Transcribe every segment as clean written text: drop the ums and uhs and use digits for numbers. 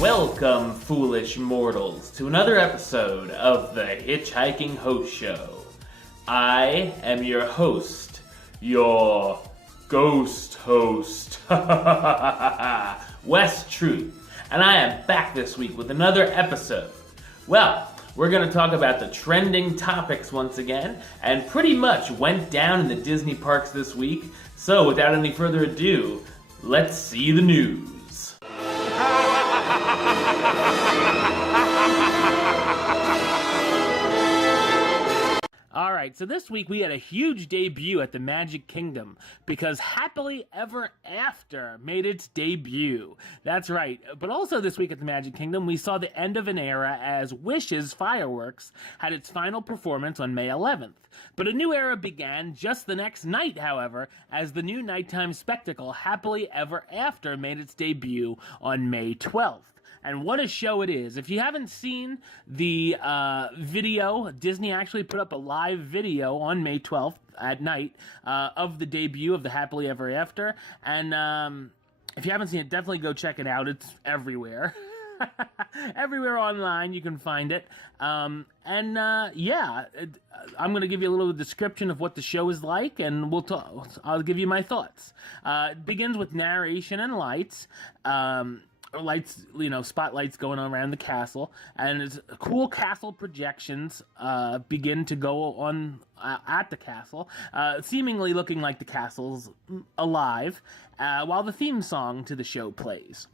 Welcome, foolish mortals, to another episode of the HitchHiking Host Show. I am your host, your ghost host, Wes Truth, and I am back this week with another episode. Well, we're going to talk about the trending topics once again, and pretty much went down in the Disney parks this week, so without any further ado, let's see the news. Alright, so this week we had a huge debut at the Magic Kingdom because Happily Ever After made its debut. That's right, but also this week at the Magic Kingdom we saw the end of an era as Wish's Fireworks had its final performance on May 11th. But a new era began just the next night, however, as the new nighttime spectacle Happily Ever After made its debut on May 12th. And what a show it is. If you haven't seen the video, Disney actually put up a live video on May 12th at night of the debut of the Happily Ever After. And if you haven't seen it, definitely go check it out. It's everywhere. Everywhere online, you can find it. I'm going to give you a little description of what the show is like, and I'll give you my thoughts. It begins with narration and lights. Lights, spotlights going around the castle, and it's cool castle projections begin to go on at the castle, seemingly looking like the castle's alive, while the theme song to the show plays.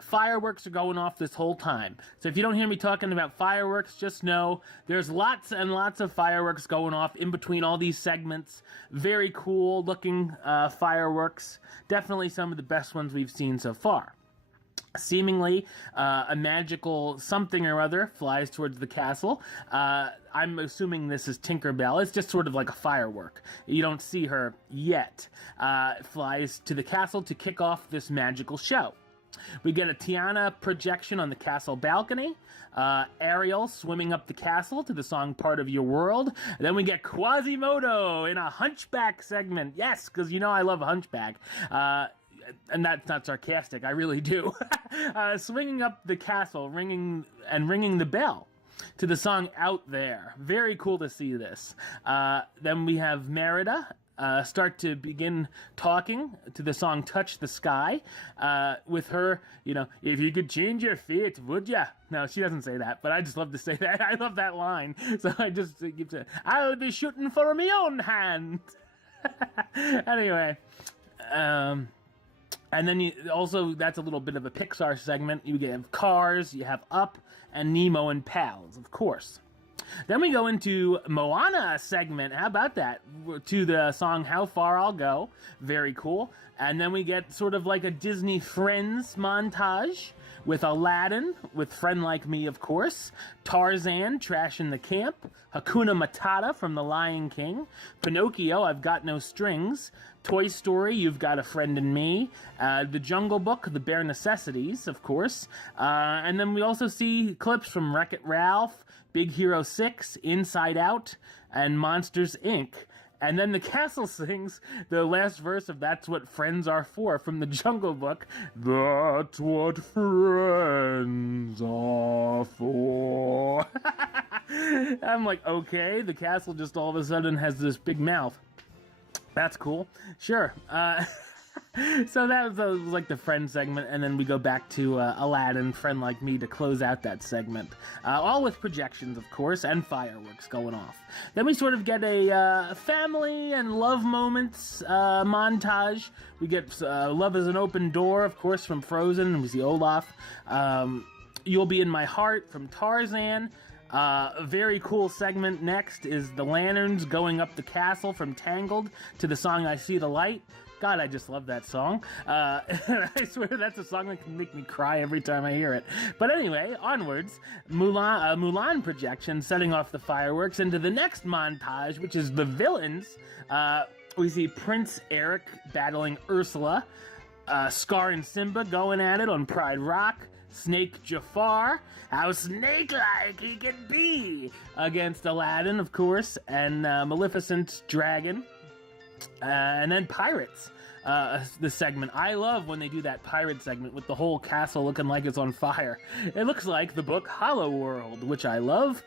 Fireworks are going off this whole time. So if you don't hear me talking about fireworks, just know there's lots and lots of fireworks going off in between all these segments. Very cool looking fireworks. Definitely some of the best ones we've seen so far. Seemingly, a magical something or other flies towards the castle. I'm assuming this is Tinkerbell. It's just sort of like a firework. You don't see her yet. Flies to the castle to kick off this magical show. We get a Tiana projection on the castle balcony. Ariel swimming up the castle to the song Part of Your World. And then we get Quasimodo in a Hunchback segment. Yes, because I love Hunchback. And that's not sarcastic, I really do. Swinging up the castle, ringing the bell to the song Out There. Very cool to see this. Then we have Merida start to begin talking to the song Touch the Sky. With her, if you could change your fate, would ya? No, she doesn't say that, but I just love to say that. I love that line. So I just keep saying, I'll be shooting for my own hand. Anyway, and then that's a little bit of a Pixar segment. You have Cars, you have Up, and Nemo and Pals, of course. Then we go into Moana segment. How about that? To the song How Far I'll Go. Very cool. And then we get sort of like a Disney Friends montage with Aladdin, with Friend Like Me, of course. Tarzan, Trash in the Camp. Hakuna Matata from The Lion King. Pinocchio, I've Got No Strings. Toy Story, You've Got a Friend in Me. The Jungle Book, The Bare Necessities, of course. And then we also see clips from Wreck-It Ralph, Big Hero 6, Inside Out, and Monsters, Inc. And then the castle sings the last verse of That's What Friends Are For from the Jungle Book. That's what friends are for. I'm like, okay, the castle just all of a sudden has this big mouth. That's cool. Sure. So that was like the Friend segment, and then we go back to Aladdin, Friend Like Me, to close out that segment. All with projections, of course, and fireworks going off. Then we sort of get a family and love moments montage. We get Love is an Open Door, of course, from Frozen, and we see Olaf. You'll Be in My Heart from Tarzan. A very cool segment next is the lanterns going up the castle from Tangled to the song I See the Light. God, I just love that song. I swear that's a song that can make me cry every time I hear it. But anyway, onwards, Mulan projection setting off the fireworks into the next montage, which is the villains. We see Prince Eric battling Ursula, Scar and Simba going at it on Pride Rock, Snake Jafar, how snake-like he can be, against Aladdin, of course, and Maleficent's dragon. And then Pirates, the segment. I love when they do that pirate segment with the whole castle looking like it's on fire. It looks like the book Hollow World, which I love.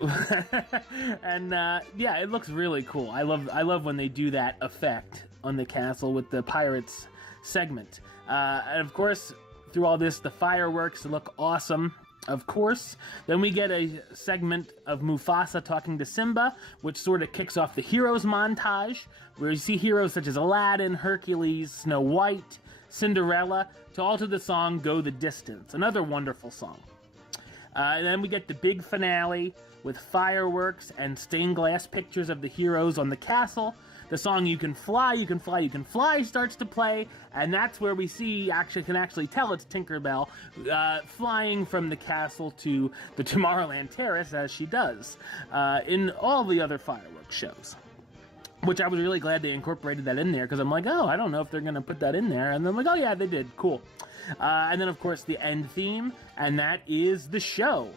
And yeah, it looks really cool. I love when they do that effect on the castle with the Pirates segment. And of course, through all this, the fireworks look awesome. Of course, then we get a segment of Mufasa talking to Simba, which sort of kicks off the heroes montage, where you see heroes such as Aladdin, Hercules, Snow White, Cinderella, to all to the song Go the Distance, another wonderful song. And then we get the big finale with fireworks and stained glass pictures of the heroes on the castle. The song You Can Fly, You Can Fly, You Can Fly starts to play, and that's where we can actually tell it's Tinkerbell flying from the castle to the Tomorrowland Terrace, as she does in all the other fireworks shows. Which I was really glad they incorporated that in there, because I'm like, oh, I don't know if they're going to put that in there. And then I'm like, oh yeah, they did, cool. And then of course the end theme, and that is the show.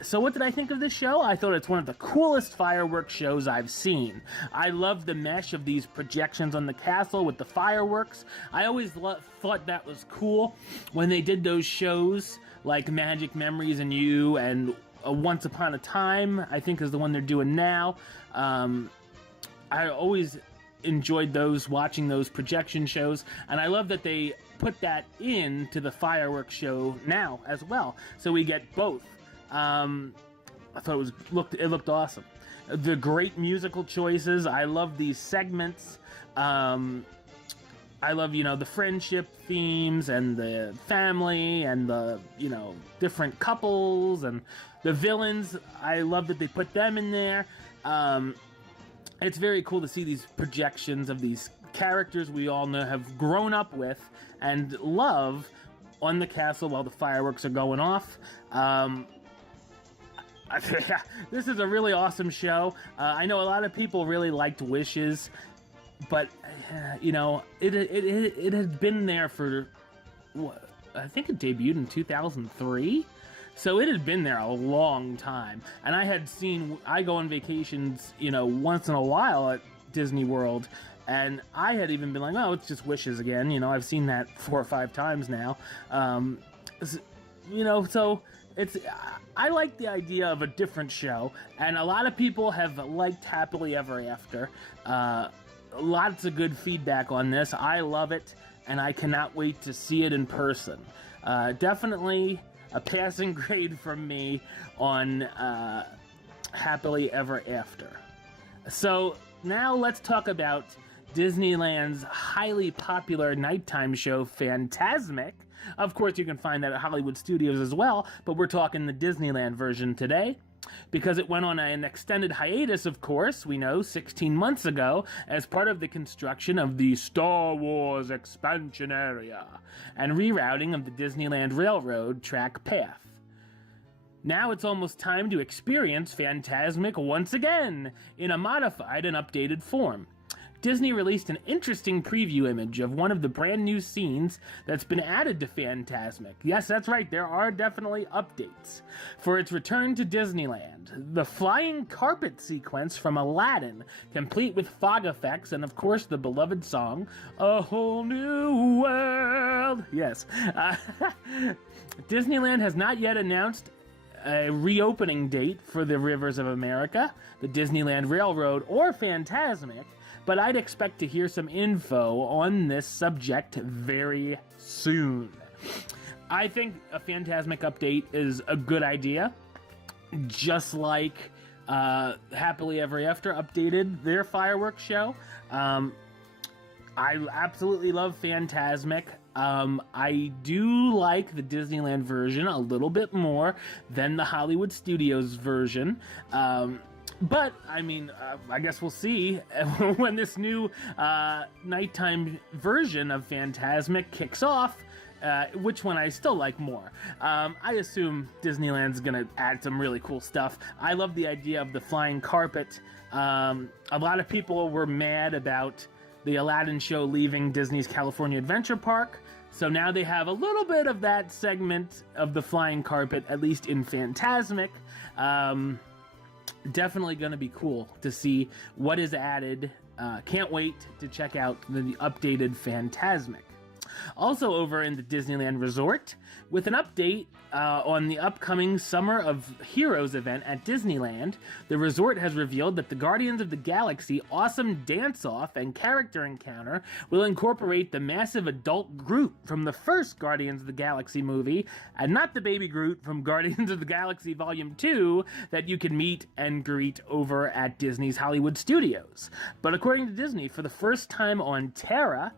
So what did I think of this show? I thought it's one of the coolest fireworks shows I've seen. I love the mesh of these projections on the castle with the fireworks. I always thought that was cool when they did those shows like Magic Memories and You and Once Upon a Time, I think is the one they're doing now. I always enjoyed watching those projection shows, and I love that they put that into the fireworks show now as well. So we get both. I thought it looked awesome. The great musical choices. I love these segments. I love, the friendship themes and the family and the, different couples and the villains. I love that they put them in there. It's very cool to see these projections of these characters we all know have grown up with and love on the castle while the fireworks are going off. This is a really awesome show. I know a lot of people really liked Wishes, but it had been there for what? I think it debuted in 2003, so it had been there a long time. And I go on vacations, once in a while at Disney World, and I had even been like, oh, it's just Wishes again. I've seen that 4 or 5 times now. So. I like the idea of a different show, and a lot of people have liked Happily Ever After. Lots of good feedback on this. I love it, and I cannot wait to see it in person. Definitely a passing grade from me on Happily Ever After. So now let's talk about Disneyland's highly popular nighttime show, Fantasmic. Of course, you can find that at Hollywood Studios as well, but we're talking the Disneyland version today. Because it went on an extended hiatus, of course, 16 months ago, as part of the construction of the Star Wars expansion area and rerouting of the Disneyland Railroad track path. Now it's almost time to experience Fantasmic once again, in a modified and updated form. Disney released an interesting preview image of one of the brand new scenes that's been added to Fantasmic. Yes, that's right, there are definitely updates. For its return to Disneyland, the flying carpet sequence from Aladdin, complete with fog effects and of course the beloved song, A Whole New World. Yes. Disneyland has not yet announced a reopening date for the Rivers of America, the Disneyland Railroad, or Fantasmic, but I'd expect to hear some info on this subject very soon. I think a Fantasmic update is a good idea, just like Happily Ever After updated their fireworks show. I absolutely love Fantasmic. I do like the Disneyland version a little bit more than the Hollywood Studios version. But, I guess we'll see when this new nighttime version of Fantasmic kicks off, which one I still like more. I assume Disneyland's gonna add some really cool stuff. I love the idea of the flying carpet. A lot of people were mad about the Aladdin show leaving Disney's California Adventure Park, so now they have a little bit of that segment of the flying carpet, at least in Fantasmic. Definitely going to be cool to see what is added Can't wait to check out the updated Fantasmic. Also over in the Disneyland Resort, with an update on the upcoming Summer of Heroes event at Disneyland, the resort has revealed that the Guardians of the Galaxy Awesome Dance-Off and Character Encounter will incorporate the massive adult Groot from the first Guardians of the Galaxy movie, and not the baby Groot from Guardians of the Galaxy Volume 2 that you can meet and greet over at Disney's Hollywood Studios. But according to Disney, for the first time on Terra,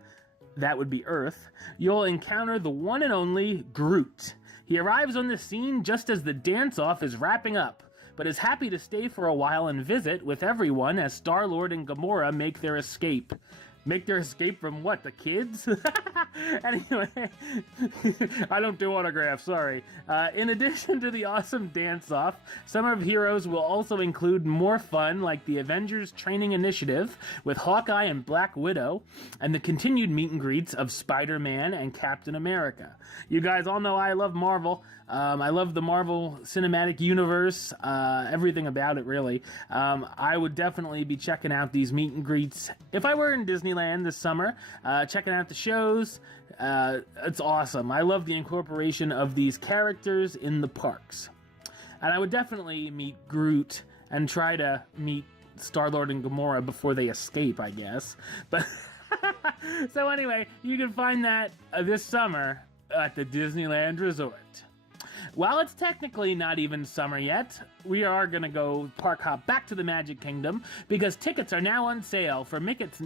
that would be Earth, you'll encounter the one and only Groot. He arrives on the scene just as the dance-off is wrapping up, but is happy to stay for a while and visit with everyone as Star-Lord and Gamora make their escape. Make their escape from what, the kids? Anyway, I don't do autographs, sorry. In addition to the awesome dance-off, Summer of Heroes will also include more fun like the Avengers Training Initiative with Hawkeye and Black Widow, and the continued meet and greets of Spider-Man and Captain America. You guys all know I love Marvel. I love the Marvel Cinematic Universe, everything about it, really. I would definitely be checking out these meet and greets if I were in Disneyland this summer, checking out the shows. It's awesome. I love the incorporation of these characters in the parks. And I would definitely meet Groot and try to meet Star-Lord and Gamora before they escape, I guess. But so anyway, you can find that this summer at the Disneyland Resort. While it's technically not even summer yet, we are going to go park hop back to the Magic Kingdom because tickets are now on sale for Mickey's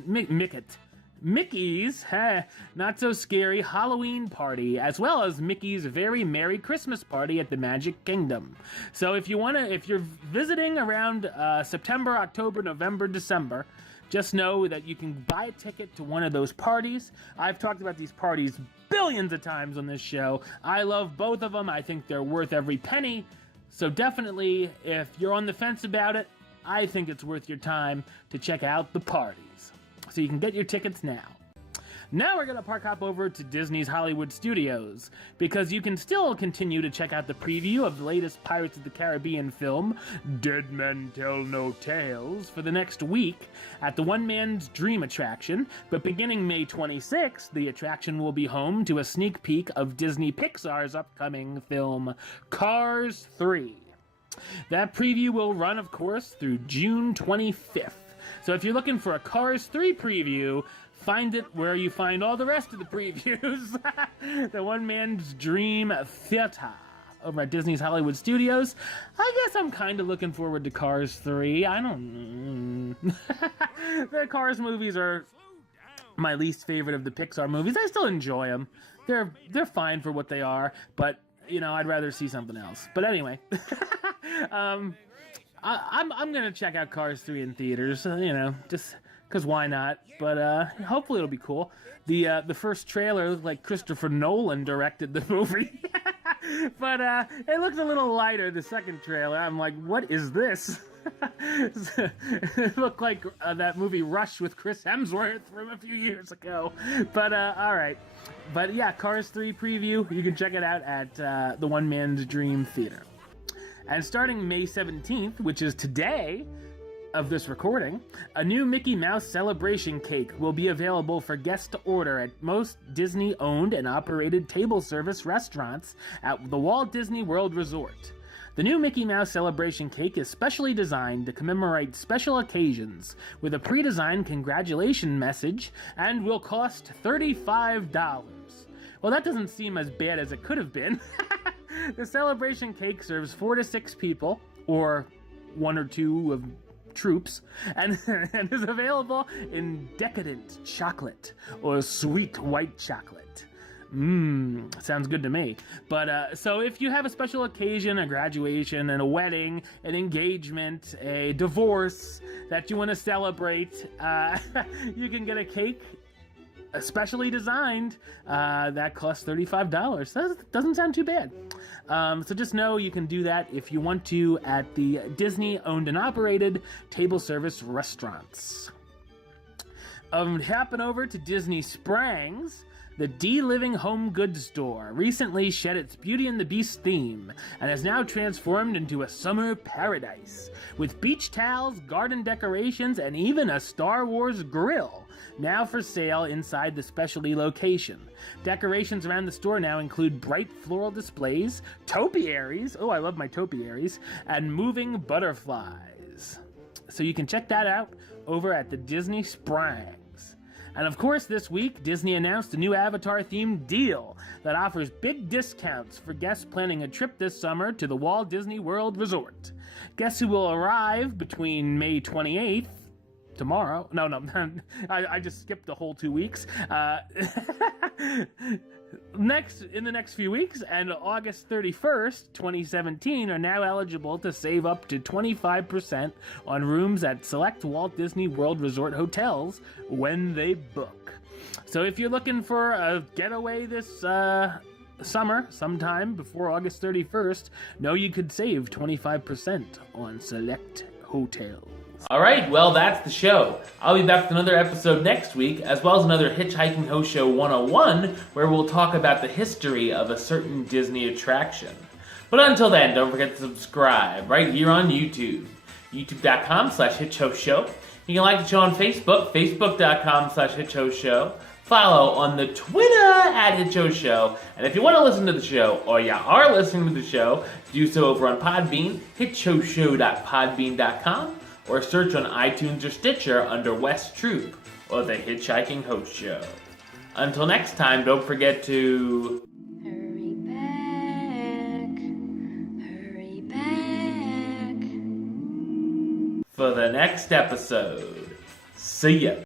Not So Scary Halloween Party, as well as Mickey's Very Merry Christmas Party at the Magic Kingdom. So if you're visiting around September, October, November, December, just know that you can buy a ticket to one of those parties. I've talked about these parties billions of times on this show. I love both of them. I think they're worth every penny. So definitely, if you're on the fence about it, I think it's worth your time to check out the parties. So you can get your tickets now. Now we're going to park hop over to Disney's Hollywood Studios, because you can still continue to check out the preview of the latest Pirates of the Caribbean film, Dead Men Tell No Tales, for the next week at the One Man's Dream attraction, but beginning May 26th, the attraction will be home to a sneak peek of Disney Pixar's upcoming film, Cars 3. That preview will run, of course, through June 25th. So if you're looking for a Cars 3 preview, find it where you find all the rest of the previews. The One Man's Dream Theater over at Disney's Hollywood Studios. I guess I'm kind of looking forward to Cars 3. I don't know. The Cars movies are my least favorite of the Pixar movies. I still enjoy them. They're fine for what they are, but, you know, I'd rather see something else. But anyway, I'm going to check out Cars 3 in theaters, you know, just because why not? But hopefully it'll be cool. The first trailer looked like Christopher Nolan directed the movie. But it looks a little lighter, the second trailer. I'm like, what is this? It looked like that movie Rush with Chris Hemsworth from a few years ago. But all right. But yeah, Cars 3 preview. You can check it out at the One Man's Dream Theater. And starting May 17th, which is today of this recording, a new Mickey Mouse celebration cake will be available for guests to order at most Disney-owned and operated table service restaurants at the Walt Disney World Resort. The new Mickey Mouse celebration cake is specially designed to commemorate special occasions with a pre-designed congratulation message and will cost $35. Well, that doesn't seem as bad as it could have been. The celebration cake serves 4 to 6 people, or 1 or 2 of troops, and is available in decadent chocolate or sweet white chocolate. Sounds good to me. But so if you have a special occasion, a graduation, and a wedding, an engagement, a divorce that you want to celebrate, you can get a cake specially designed that costs $35. That doesn't sound too bad. So just know you can do that if you want to at the Disney owned and operated table service restaurants. Happen over to Disney Springs. The D-Living Home Goods store recently shed its Beauty and the Beast theme and has now transformed into a summer paradise, with beach towels, garden decorations, and even a Star Wars grill now for sale inside the specialty location. Decorations around the store now include bright floral displays, topiaries, oh I love my topiaries, and moving butterflies. So you can check that out over at the Disney Springs. And of course, this week, Disney announced a new Avatar-themed deal that offers big discounts for guests planning a trip this summer to the Walt Disney World Resort. Guests who will arrive between May 28th, tomorrow, no, I just skipped the whole 2 weeks, in the next few weeks, and August 31st, 2017, are now eligible to save up to 25% on rooms at select Walt Disney World Resort hotels when they book. So if you're looking for a getaway this summer, sometime before August 31st, know you could save 25% on select hotels. Alright, well that's the show. I'll be back with another episode next week, as well as another Hitchhiking Host Show 101, where we'll talk about the history of a certain Disney attraction. But until then, don't forget to subscribe right here on YouTube. youtube.com/HitchHostShow. You can like the show on Facebook, facebook.com/HitchHostShow. Follow on the Twitter @HitchHostShow. And if you want to listen to the show, or you are listening to the show, do so over on Podbean, hitchhostshow.podbean.com. or search on iTunes or Stitcher under West Troop or the Hitchhiking Host Show. Until next time, don't forget to... Hurry back, for the next episode. See ya.